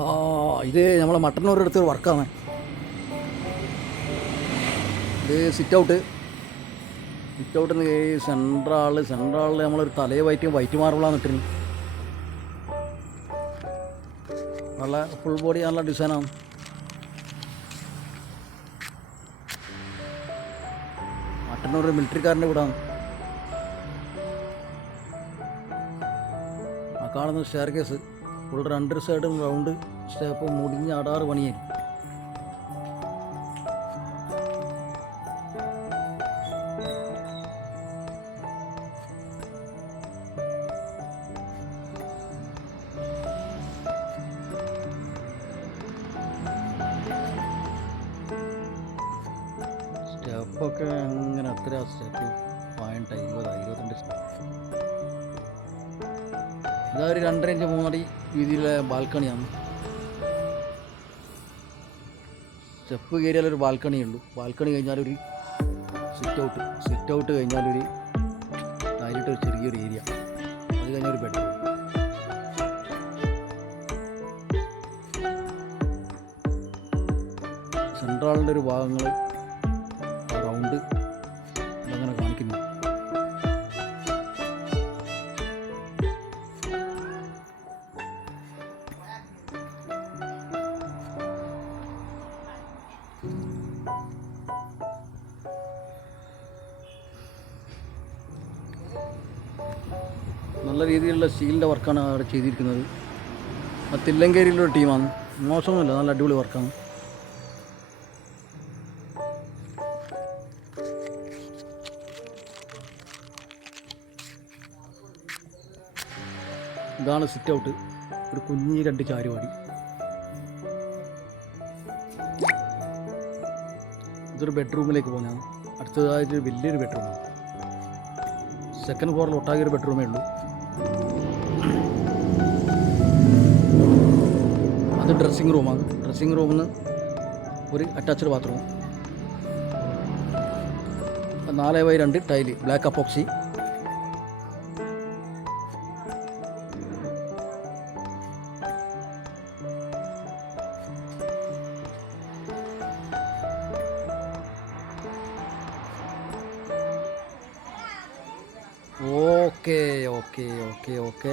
ആ ഇത് നമ്മളെ മട്ടന്നൂരെടുത്തൊരു വർക്കാണ്. ഇത് സിറ്റ് ഔട്ടിന് സെൻട്രാളിൽ നമ്മളൊരു തലയെ വൈറ്റ് മാർബിളാണ് ഇട്ടിന്. നല്ല ഫുൾ ബോഡി നല്ല ഡിസൈനാണ്. മട്ടന്നൂർ മിലിറ്ററിക്കാരൻ്റെ വീടാണ്. ആ കാണുന്ന സ്റ്റെയർ കേസ് ഫുൾ രണ്ട് സൈഡും റൗണ്ട് സ്റ്റെപ്പ് മുടിഞ്ഞ് അടാറ് പണിയായി. സ്റ്റെപ്പൊക്കെ അങ്ങനെ അത്ര സ്റ്റെപ്പ് 20-22 ഇതൊരു 2.5 ഇഞ്ച് 3 അടി വീതിയിലുള്ള ബാൽക്കണിയാണ്. സ്റ്റെപ്പ് കയറിയാലൊരു ബാൽക്കണിയുള്ളൂ. ബാൽക്കണി കഴിഞ്ഞാലൊരു സിറ്റ് ഔട്ട് കഴിഞ്ഞാലൊരു ടൈലിട്ടൊരു ചെറിയൊരു ഏരിയ, അത് കഴിഞ്ഞൊരു ബെഡ്റൂം. സെൻട്രാളിൻ്റെ ഒരു ഭാഗങ്ങൾ റൗണ്ട് ഇതങ്ങനെ കാണിക്കുന്നു. നല്ല രീതിയിലുള്ള സ്റ്റീലിൻ്റെ വർക്കാണ് അവിടെ ചെയ്തിരിക്കുന്നത്. ആ തില്ലങ്കേരിയിലൊരു ടീമാണ്, മോശമൊന്നുമില്ല, നല്ല അടിപൊളി വർക്കാണ്. ഇതാണ് സിറ്റ് ഔട്ട്, ഒരു കുഞ്ഞി 2 ചാരുവാടി. ഇതൊരു ബെഡ്റൂമിലേക്ക് പോകുന്നതാണ്. അടുത്തതായിട്ട് വലിയൊരു ബെഡ്റൂമാണ്. സെക്കൻഡ് ഫ്ലോറിൽ ഒട്ടാകെ ഒരു ബെഡ്റൂമേ ഉള്ളൂ. അത് ഡ്രസ്സിങ് റൂമാണ്. ഡ്രസ്സിങ് റൂമിൽ നിന്ന് ഒരു attached bathroom. 4x2 tile, black epoxy. Okay okay okay okay